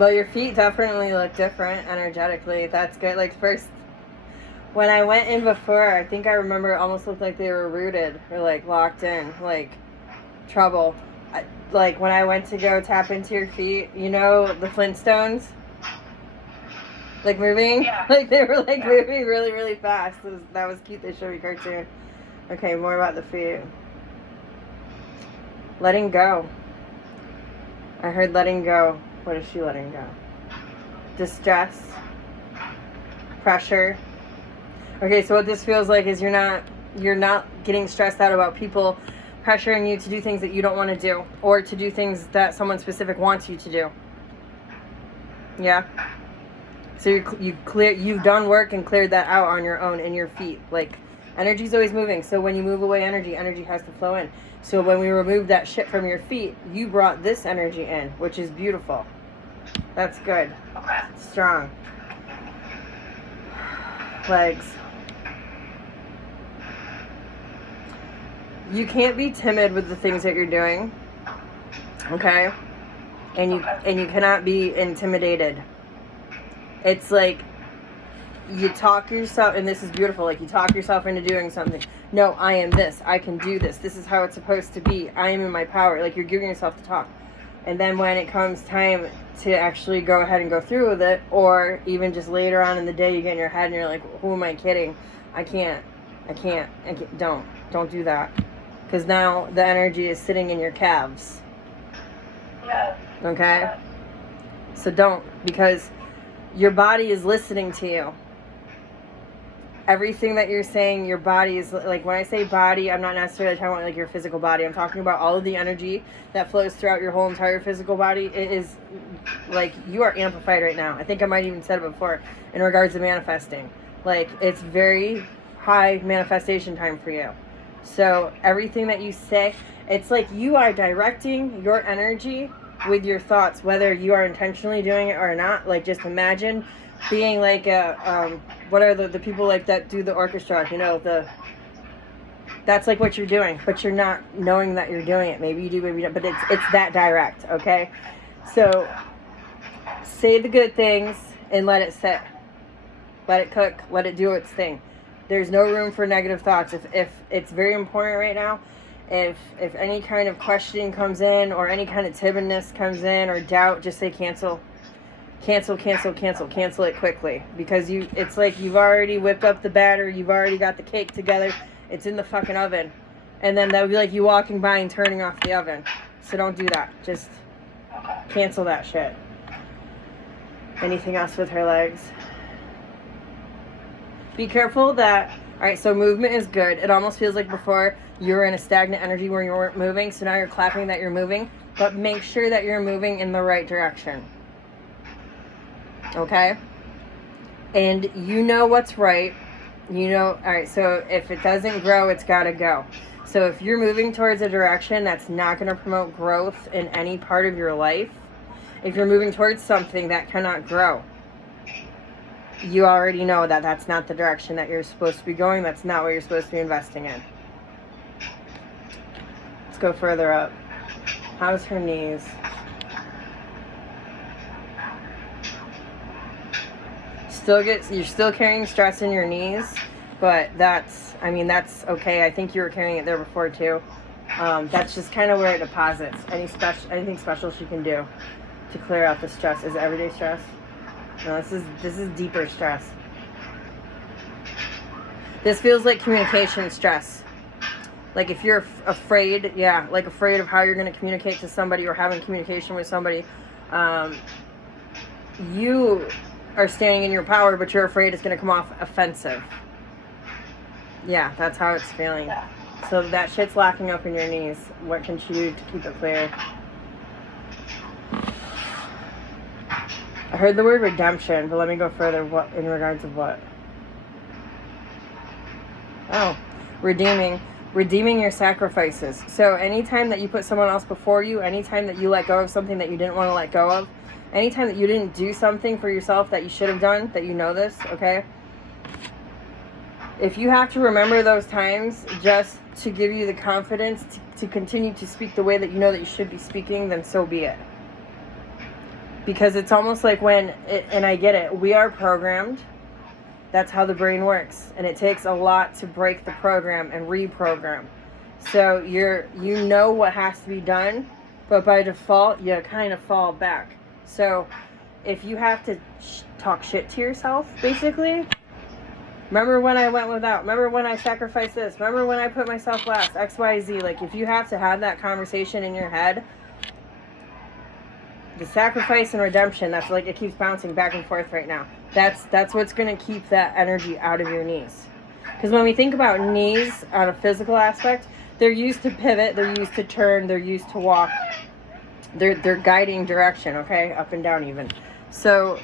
Well, your feet definitely look different energetically. That's good. Like, first, when I went in before, I think I remember it almost looked like they were rooted or, like, locked in, like, trouble. Like, when I went to go tap into your feet, you know, the Flintstones? Like, moving? Yeah. Like, they were, like, moving really, really fast. That was cute. They showed me cartoon. Okay, more about the feet. Letting go. I heard letting go. What is she letting go? Distress. Pressure. Okay, so what this feels like is you're not getting stressed out about people pressuring you to do things that you don't want to do, or to do things that someone specific wants you to do. Yeah. So you've done work and cleared that out on your own in your feet. Like, energy's always moving. So when you move away energy has to flow in. So when we removed that shit from your feet, you brought this energy in, which is beautiful. That's good. Okay. Strong. Legs. You can't be timid with the things that you're doing. Okay? And you cannot be intimidated. It's like you talk yourself, and this is beautiful, like you talk yourself into doing something. No, I am this. I can do this. This is how it's supposed to be. I am in my power. Like, you're giving yourself the talk. And then when it comes time to actually go ahead and go through with it, or even just later on in the day you get in your head and you're like, who am I kidding? I can't. Don't do that. Because now the energy is sitting in your calves. Yeah. Okay? Yeah. So don't, because your body is listening to you. Everything that you're saying, your body is, like, when I say body, I'm not necessarily talking about, like, your physical body. I'm talking about all of the energy that flows throughout your whole entire physical body. It is, like, you are amplified right now. I think I might even said it before in regards to manifesting. Like, it's very high manifestation time for you. So everything that you say, it's like you are directing your energy with your thoughts, whether you are intentionally doing it or not. Like, just imagine being like a what are the people like that do the orchestra, you know, that's like what you're doing, but you're not knowing that you're doing it. Maybe you do, maybe you don't, but it's that direct. Okay, so say the good things and let it sit, let it cook, let it do its thing. There's no room for negative thoughts. If it's very important right now, if any kind of questioning comes in, or any kind of timidness comes in, or doubt, just say cancel it quickly, because it's like you've already whipped up the batter, you've already got the cake together, it's in the fucking oven, and then that would be like you walking by and turning off the oven. So don't do that. Just cancel that shit. Anything else with her legs? Be careful that, alright, so movement is good. It almost feels like before you were in a stagnant energy where you weren't moving, so now you're clapping that you're moving, but make sure that you're moving in the right direction. Okay? And you know what's right. You know, alright, so if it doesn't grow, it's gotta go. So if you're moving towards a direction that's not going to promote growth in any part of your life, if you're moving towards something that cannot grow, you already know that that's not the direction that you're supposed to be going. That's not what you're supposed to be investing in. Let's go further up. How's her knees? You're still carrying stress in your knees, but that's okay. I think you were carrying it there before too. That's just kind of where it deposits. Anything special she can do to clear out the stress? Is it everyday stress? No, this is deeper stress. This feels like communication stress. Like if you're afraid, like afraid of how you're going to communicate to somebody, or having communication with somebody, you are standing in your power, but you're afraid it's going to come off offensive. Yeah, that's how it's feeling. So that shit's locking up in your knees. What can she do to keep it clear? I heard the word redemption, but let me go further. What in regards of what? Oh, redeeming your sacrifices. So anytime that you put someone else before you, anytime that you let go of something that you didn't want to let go of, anytime that you didn't do something for yourself that you should have done, that you know this, okay? If you have to remember those times just to give you the confidence to continue to speak the way that you know that you should be speaking, then so be it. Because it's almost like and I get it, we are programmed. That's how the brain works. And it takes a lot to break the program and reprogram. So you know what has to be done, but by default, you kind of fall back. So if you have to talk shit to yourself, basically, remember when I went without, remember when I sacrificed this, remember when I put myself last, XYZ, like if you have to have that conversation in your head, the sacrifice and redemption, that's like, it keeps bouncing back and forth right now. That's what's going to keep that energy out of your knees. Because when we think about knees on a physical aspect, they're used to pivot, they're used to turn, they're used to walk. They're guiding direction, okay? Up and down even. So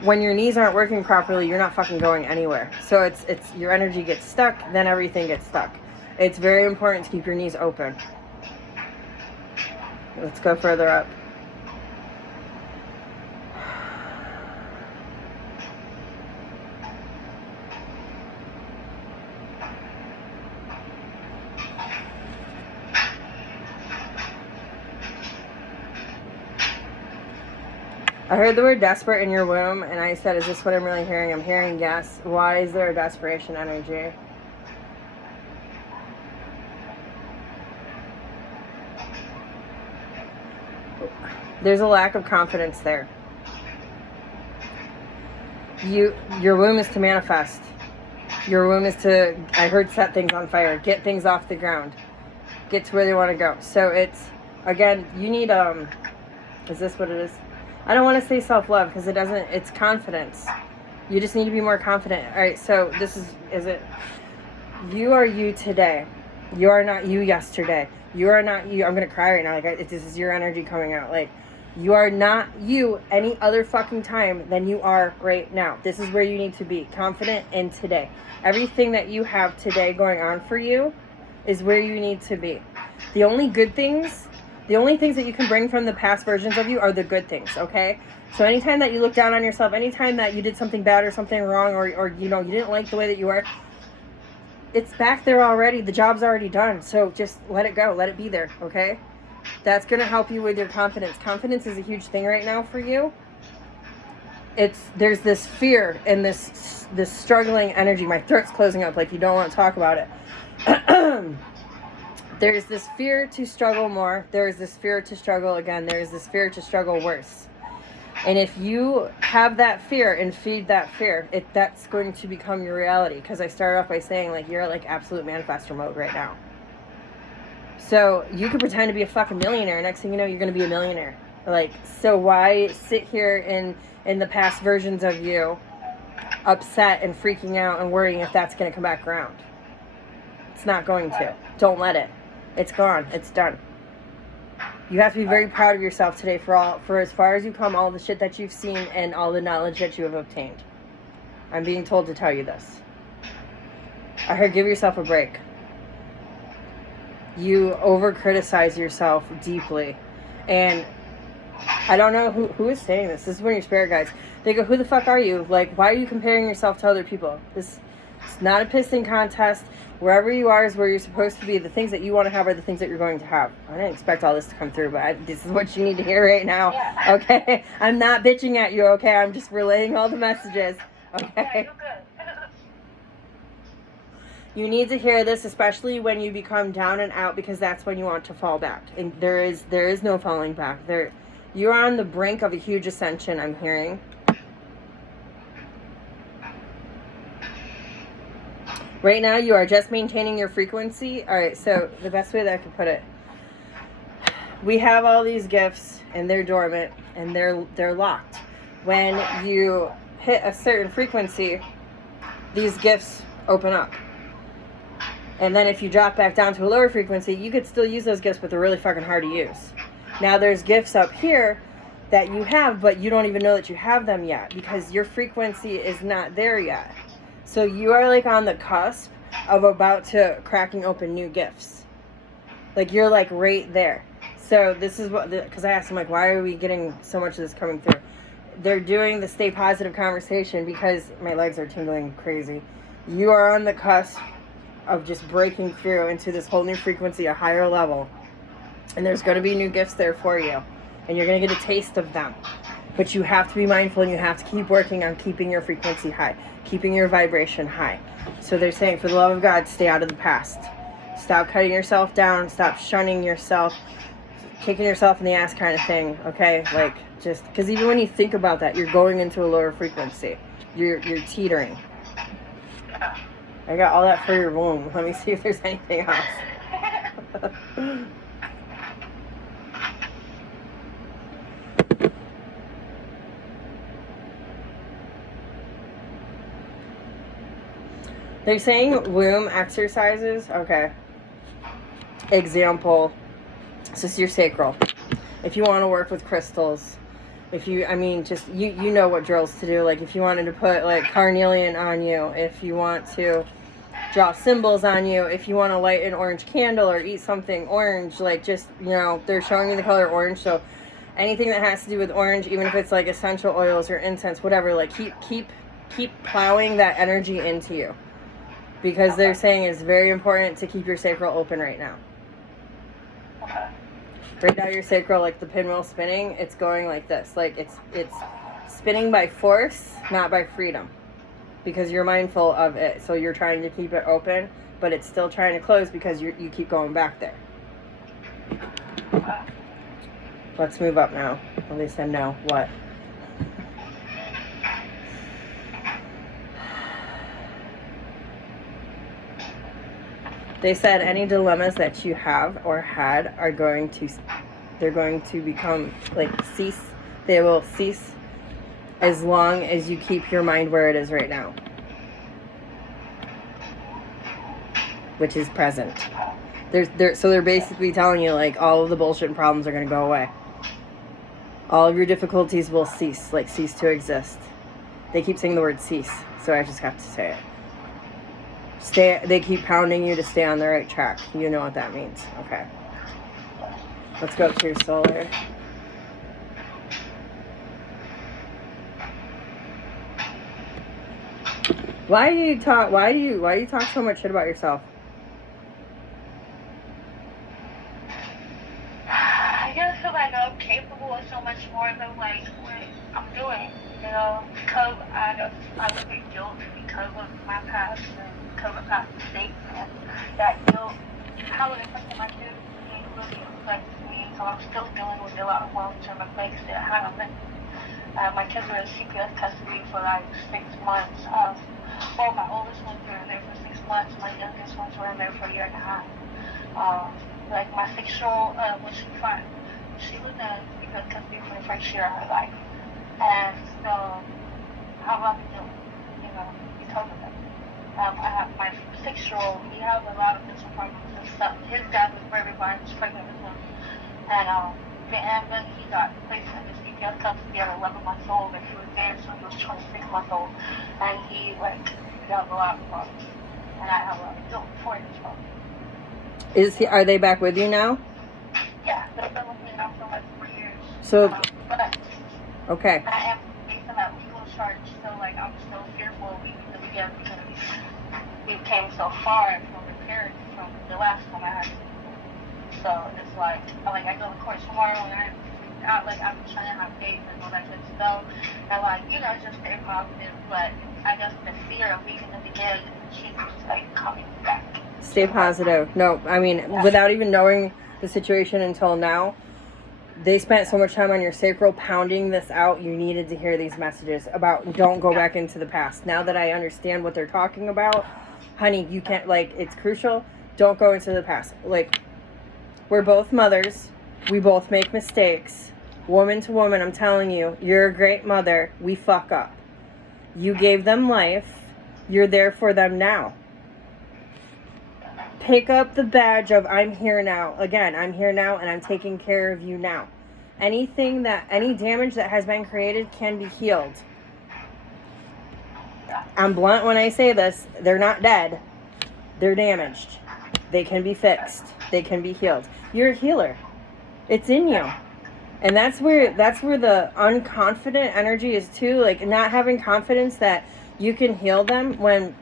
when your knees aren't working properly, you're not fucking going anywhere. So it's your energy gets stuck, then everything gets stuck. It's very important to keep your knees open. Let's go further up. I heard the word desperate in your womb, and I said, is this what I'm really hearing? I'm hearing yes. Why is there a desperation energy? There's a lack of confidence there. Your womb is to manifest. Your womb is to, I heard, set things on fire, get things off the ground, get to where they want to go. So it's, again, you need, is this what it is? I don't want to say self-love because it doesn't, it's confidence. You just need to be more confident. All right, so this is it? You are you today. You are not you yesterday. You are not you. I'm going to cry right now. Like, this is your energy coming out. Like, you are not you any other fucking time than you are right now. This is where you need to be. Confident in today. Everything that you have today going on for you is where you need to be. The only good things, the only things that you can bring from the past versions of you are the good things, okay? So anytime that you look down on yourself, anytime that you did something bad or something wrong, or you know, you didn't like the way that you are, it's back there already. The job's already done. So just let it go. Let it be there, okay? That's going to help you with your confidence. Confidence is a huge thing right now for you. There's this fear and this struggling energy. My throat's closing up like you don't want to talk about it. There's this fear to struggle more. There's this fear to struggle again. There's this fear to struggle worse. And if you have that fear and feed that fear, that's going to become your reality. Because I started off by saying, like, you're like absolute manifestor mode right now. So you could pretend to be a fucking millionaire. Next thing you know, you're going to be a millionaire. Like, so why sit here in the past versions of you upset and freaking out and worrying if that's going to come back around? It's not going to. Don't let it. It's gone. It's done. You have to be very proud of yourself today for as far as you come, all the shit that you've seen and all the knowledge that you have obtained. I'm being told to tell you this. I heard give yourself a break. You over-criticize yourself deeply. And I don't know who is saying this. This is one of your spirit guides. They go, who the fuck are you? Like, why are you comparing yourself to other people? It's not a pissing contest. Wherever you are is where you're supposed to be. The things that you want to have are the things that you're going to have. I didn't expect all this to come through, but this is what you need to hear right now. Yeah. Okay? I'm not bitching at you, okay? I'm just relaying all the messages. Okay? Yeah, you're good. You need to hear this, especially when you become down and out, because that's when you want to fall back. And there is no falling back. You're on the brink of a huge ascension, I'm hearing. Right now, you are just maintaining your frequency. All right, so the best way that I could put it, we have all these gifts, and they're dormant, and they're locked. When you hit a certain frequency, these gifts open up. And then if you drop back down to a lower frequency, you could still use those gifts, but they're really fucking hard to use. Now, there's gifts up here that you have, but you don't even know that you have them yet, because your frequency is not there yet. So you are like on the cusp of about to cracking open new gifts. Like, you're like right there. So this is what, because I asked them, like, why are we getting so much of this coming through? They're doing the stay positive conversation because my legs are tingling crazy. You are on the cusp of just breaking through into this whole new frequency, a higher level. And there's going to be new gifts there for you. and you're going to get a taste of them. But you have to be mindful, and you have to keep working on keeping your frequency high, keeping your vibration high. So they're saying, for the love of God, stay out of the past. Stop cutting yourself down. Stop shunning yourself, kicking yourself in the ass kind of thing, okay? Like, just, because even when you think about that, you're going into a lower frequency. You're teetering. I got all that for your womb. Let me see if there's anything else. They're saying womb exercises. Okay. Example. This is your sacral. If you want to work with crystals, if you, I mean, just, you know what drills to do. Like, if you wanted to put, like, carnelian on you, if you want to draw symbols on you, if you want to light an orange candle or eat something orange, like, just, you know, they're showing you the color orange. So anything that has to do with orange, even if it's, like, essential oils or incense, whatever, like, keep plowing that energy into you. Because they're saying it's very important to keep your sacral open right now. Okay. Right now your sacral, like the pinwheel spinning, it's going like this. Like it's spinning by force, not by freedom. Because you're mindful of it. So you're trying to keep it open, but it's still trying to close because you keep going back there. Okay. Let's move up now. At least I know what. They said any dilemmas that you have or had are they're going to become, like, cease. They will cease as long as you keep your mind where it is right now, which is present. So they're basically telling you, like, all of the bullshit and problems are going to go away. All of your difficulties will cease to exist. They keep saying the word cease, so I just have to say it. They keep pounding you to stay on the right track. You know what that means. Okay. Let's go up to your solar. Why do you talk so much shit about yourself? I just feel like I'm capable of so much more than, like, what I'm doing, you know, because I would be guilt because of my past and because of past mistakes, and that guilt, how it affected my kids, it really affects me, so I'm still dealing with a lot of long-term effects that I haven't. My kids were in CPS custody for like 6 months. Well, my oldest ones were in there for 6 months, my youngest ones were in there for a year and a half. Like my 6-year-old, when she was in CPS custody for the first year of her life. And so, how about the guilt, you know, because of that? I have my 6-year-old, he has a lot of mental problems and stuff. His dad was murdered while I was pregnant with him. And then he got placed in the CPS custody at 11 months old, and he was there until he was 26 months old. And he has a lot of problems. And I have a lot of guilt for his problems. Are they back with you now? Yeah, they've been with me now for like 3 years. So, but okay. I am facing that legal charge, so like I'm still fearful of leaving them again because we came so far from the parents from the last time I had. So it's like I go to court tomorrow and I'm trying to have faith and all that good stuff. And like, you know, just stay positive, but I guess the fear of leaving them again keeps like coming back. Stay positive. No, I mean, without even knowing the situation until now, they spent so much time on your sacral pounding this out. You needed to hear these messages about don't go back into the past. Now that I understand what they're talking about, honey, you can't, like, it's crucial. Don't go into the past. Like, we're both mothers. We both make mistakes. Woman to woman, I'm telling you, you're a great mother. We fuck up. You gave them life. You're there for them now. Pick up the badge of I'm here now. Again, I'm here now and I'm taking care of you now. Any damage that has been created can be healed. I'm blunt when I say this. They're not dead. They're damaged. They can be fixed. They can be healed. You're a healer. It's in you. And that's where the unconfident energy is too. Like, not having confidence that you can heal them when...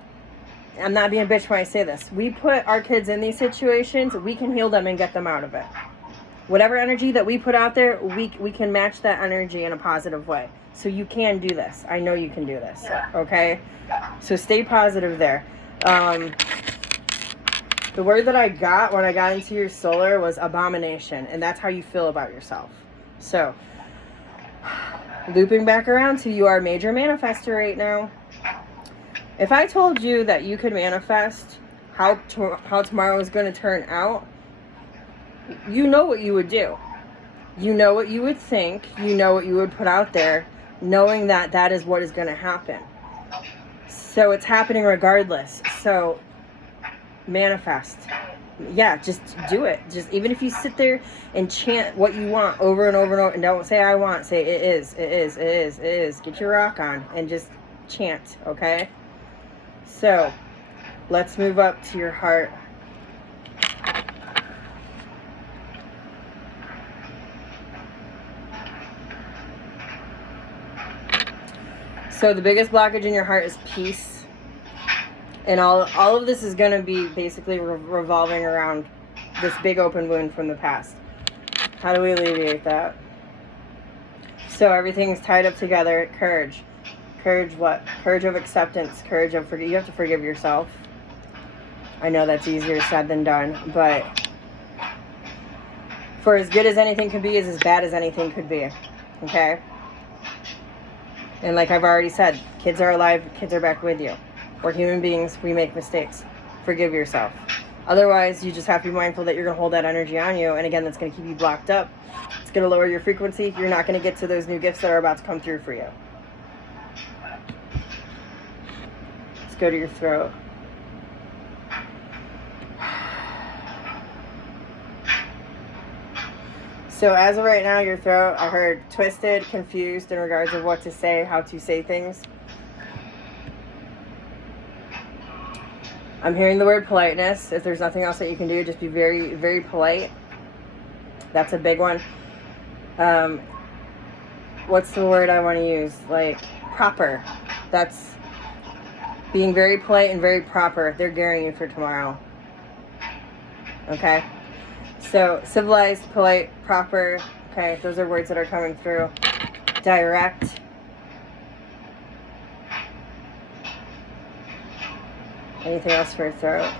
I'm not being a bitch when I say this. We put our kids in these situations. We can heal them and get them out of it. Whatever energy that we put out there, we can match that energy in a positive way. So you can do this. I know you can do this. Okay? So stay positive there. The word that I got when I got into your solar was abomination, and that's how you feel about yourself. So, looping back around to you are a major manifester right now. If I told you that you could manifest how tomorrow is going to turn out, you know what you would do. You know what you would think. You know what you would put out there, knowing that that is what is going to happen. So it's happening regardless. So manifest. Yeah, just do it. Just even if you sit there and chant what you want over and over and over, and don't say I want, say it is, it is, it is, it is. Get your rock on and just chant, okay? So let's move up to your heart. So the biggest blockage in your heart is peace. And all of this is going to be basically revolving around this big open wound from the past. How do we alleviate that? So everything's tied up together. Courage. Courage what? Courage of acceptance. Courage of you have to forgive yourself. I know that's easier said than done, but for as good as anything could be is as bad as anything could be. Okay? And like I've already said, kids are alive, kids are back with you. We're human beings, we make mistakes. Forgive yourself. Otherwise, you just have to be mindful that you're going to hold that energy on you. And again, that's going to keep you blocked up. It's going to lower your frequency. You're not going to get to those new gifts that are about to come through for you. Let's go to your throat. So as of right now, your throat, I heard twisted, confused in regards of what to say, how to say things. I'm hearing the word politeness. If there's nothing else that you can do, just be very, very polite. That's a big one. What's the word I want to use? Like, proper. That's being very polite and very proper. They're gearing you for tomorrow. Okay? So, civilized, polite, proper. Okay, those are words that are coming through. Direct. Anything else for your throat?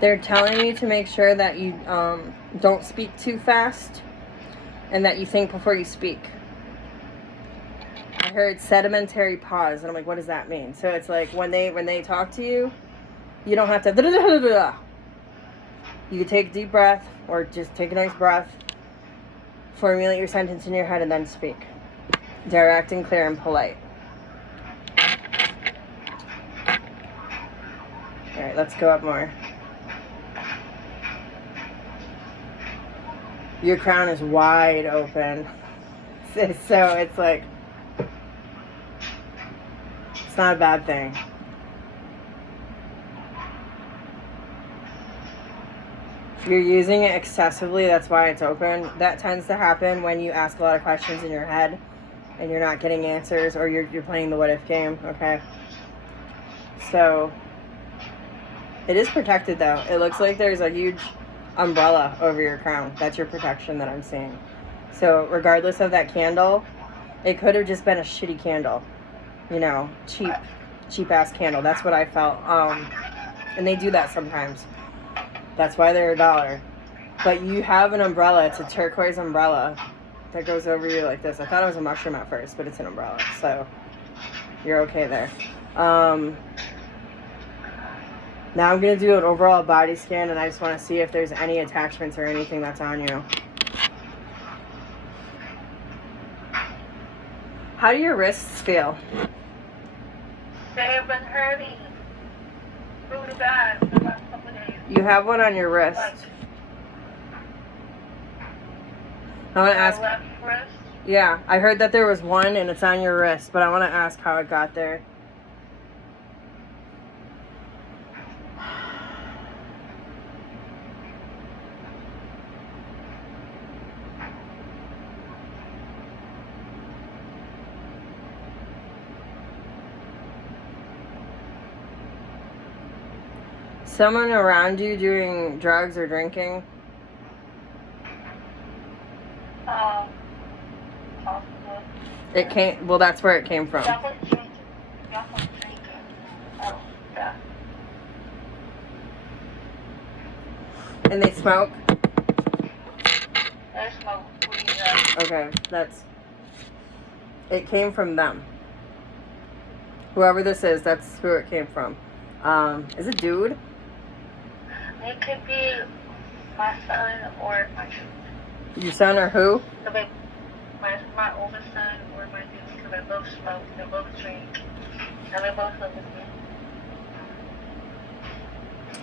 They're telling you to make sure that you don't speak too fast and that you think before you speak. I heard sedimentary pause, and I'm like, what does that mean? So it's like when they talk to you, you don't have to. You can take a deep breath or just take a nice breath, formulate your sentence in your head, and then speak. Direct and clear and polite. All right, let's go up more. Your crown is wide open. So it's like, it's not a bad thing. You're using it excessively, that's why it's open. That tends to happen when you ask a lot of questions in your head and you're not getting answers, or you're playing the what if game, okay? So it is protected though. It looks like there's a huge umbrella over your crown. That's your protection that I'm seeing. So regardless of that candle, it could have just been a shitty candle. You know, cheap ass candle. That's what I felt. And they do that sometimes. That's why they're $1. But you have an umbrella. It's a turquoise umbrella that goes over you like this. I thought it was a mushroom at first, but it's an umbrella. So you're okay there. Now I'm going to do an overall body scan, and I just want to see if there's any attachments or anything that's on you. How do your wrists feel? They've been hurting really bad the last couple of days. You have one on your wrist. I want to ask. Left wrist. Yeah, I heard that there was one and it's on your wrist, but I want to ask how it got there. Someone around you doing drugs or drinking? Possible. It came. Well, that's where it came from. Definitely drinking. Definitely drinking. Oh, yeah. And they smoke? They smoke weed. Yeah. Okay, that's... It came from them. Whoever this is, that's who it came from. Is it dude? It could be my son or my dude. Your son or who? Could be my oldest son or my dude, because they both smoke, they both drink, and they both live with me.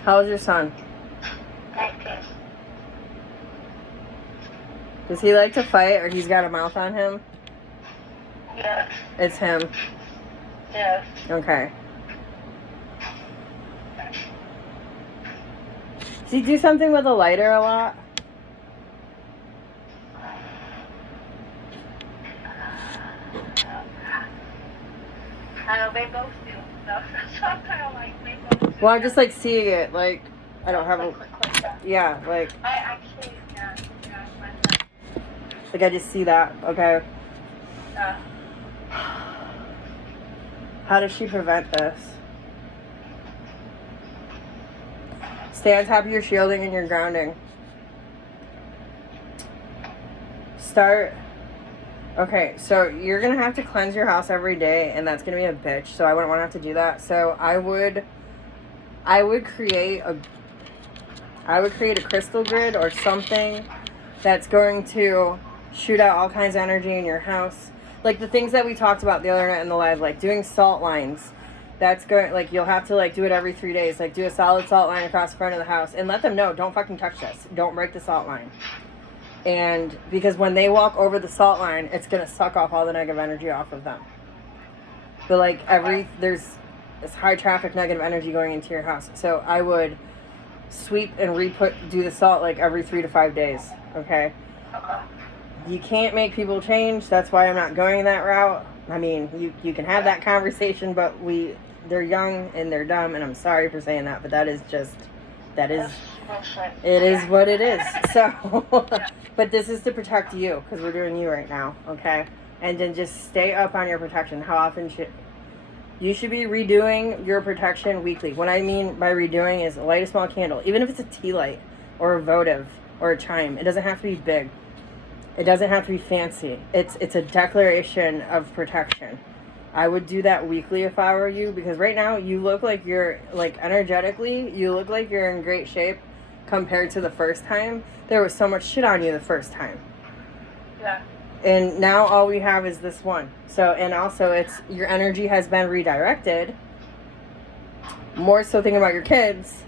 How old's your son? 19. Does he like to fight or he's got a mouth on him? Yes. It's him. Yes. Okay. Does he do something with a lighter a lot? I know they both do. So I'm kind of like, they both do. Well, I'm just like seeing it. Like, I don't have a... Click that. Yeah, like... I actually, yeah, my son. Like, I just see that. Okay. Yeah. How does she prevent this? Stay on top of your shielding and your grounding. Start... Okay, so you're going to have to cleanse your house every day, and that's going to be a bitch, so I wouldn't want to have to do that. So I would create a crystal grid or something that's going to shoot out all kinds of energy in your house. Like the things that we talked about the other night in the live, like doing salt lines. That's going, like, you'll have to, like, do it every 3 days. Like, do a solid salt line across the front of the house. And let them know, don't fucking touch this. Don't break the salt line. And because when they walk over the salt line, it's going to suck off all the negative energy off of them. But, like, there's this high traffic negative energy going into your house. So I would sweep and do the salt, like, every 3 to 5 days. Okay? Okay. You can't make people change. That's why I'm not going that route. I mean, you can have that conversation, but they're young and they're dumb, and I'm sorry for saying that, but it is what it is. So, but this is to protect you, because we're doing you right now, okay? And then just stay up on your protection. How often you should be redoing your protection weekly. What I mean by redoing is light a small candle, even if it's a tea light or a votive or a chime. It doesn't have to be big. It doesn't have to be fancy. It's a declaration of protection. I would do that weekly if I were you, because right now you look like you're, like, energetically, you look like you're in great shape compared to the first time. There was so much shit on you the first time. Yeah. And now all we have is this one. So, and also it's, your energy has been redirected. More so thinking about your kids.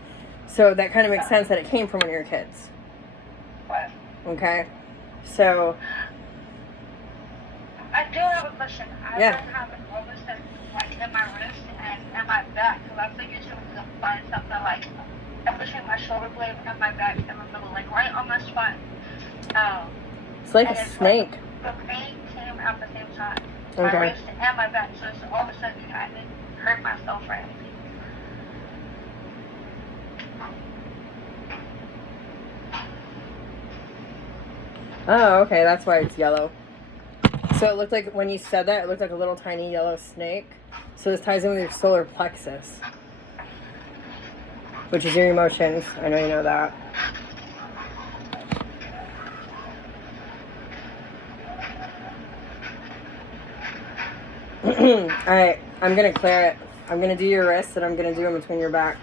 So that kind of makes sense that it came from one of your kids. What? Okay? So... I do have a question. I've been Yeah. having all this stuff, like, in my wrist and in my back, because I figured she was going to find something, like, in between my shoulder blade and my back in the middle, like, right on my spine. It's like and a it's snake. Like, the pain came at the same time. Okay. My wrist and my back, so it's all of a sudden I didn't hurt myself or anything. Oh, okay, that's why it's yellow. So it looked like, when you said that, it looked like a little tiny yellow snake. So this ties in with your solar plexus, which is your emotions. I know you know that. Alright, I'm going to clear it. I'm going to do your wrists, and I'm going to do them between your back.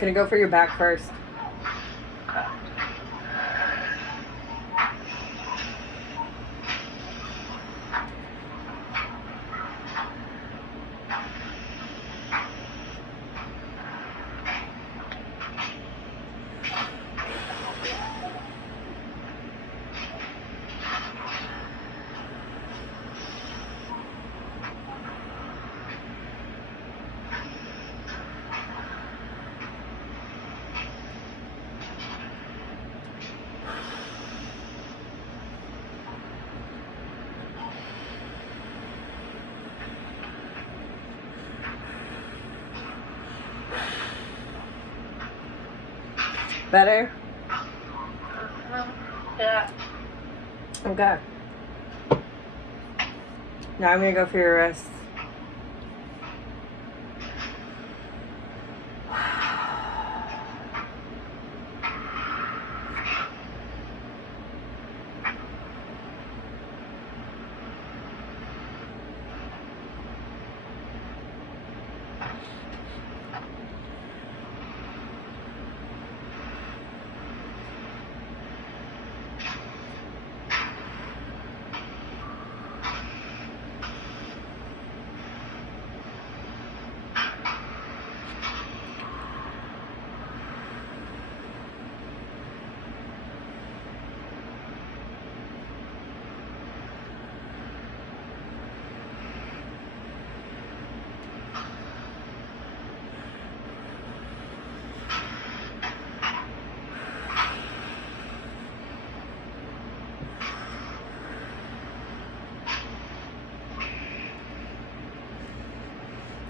Gonna go for your back first. Better? Yeah. Okay. Now I'm gonna go for your wrist.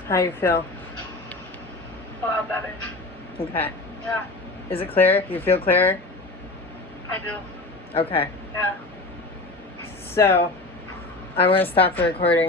How you feel? A lot better. Okay. Yeah, Is it clear? You feel clearer? I do. Okay. Yeah. So, I'm going to stop the recording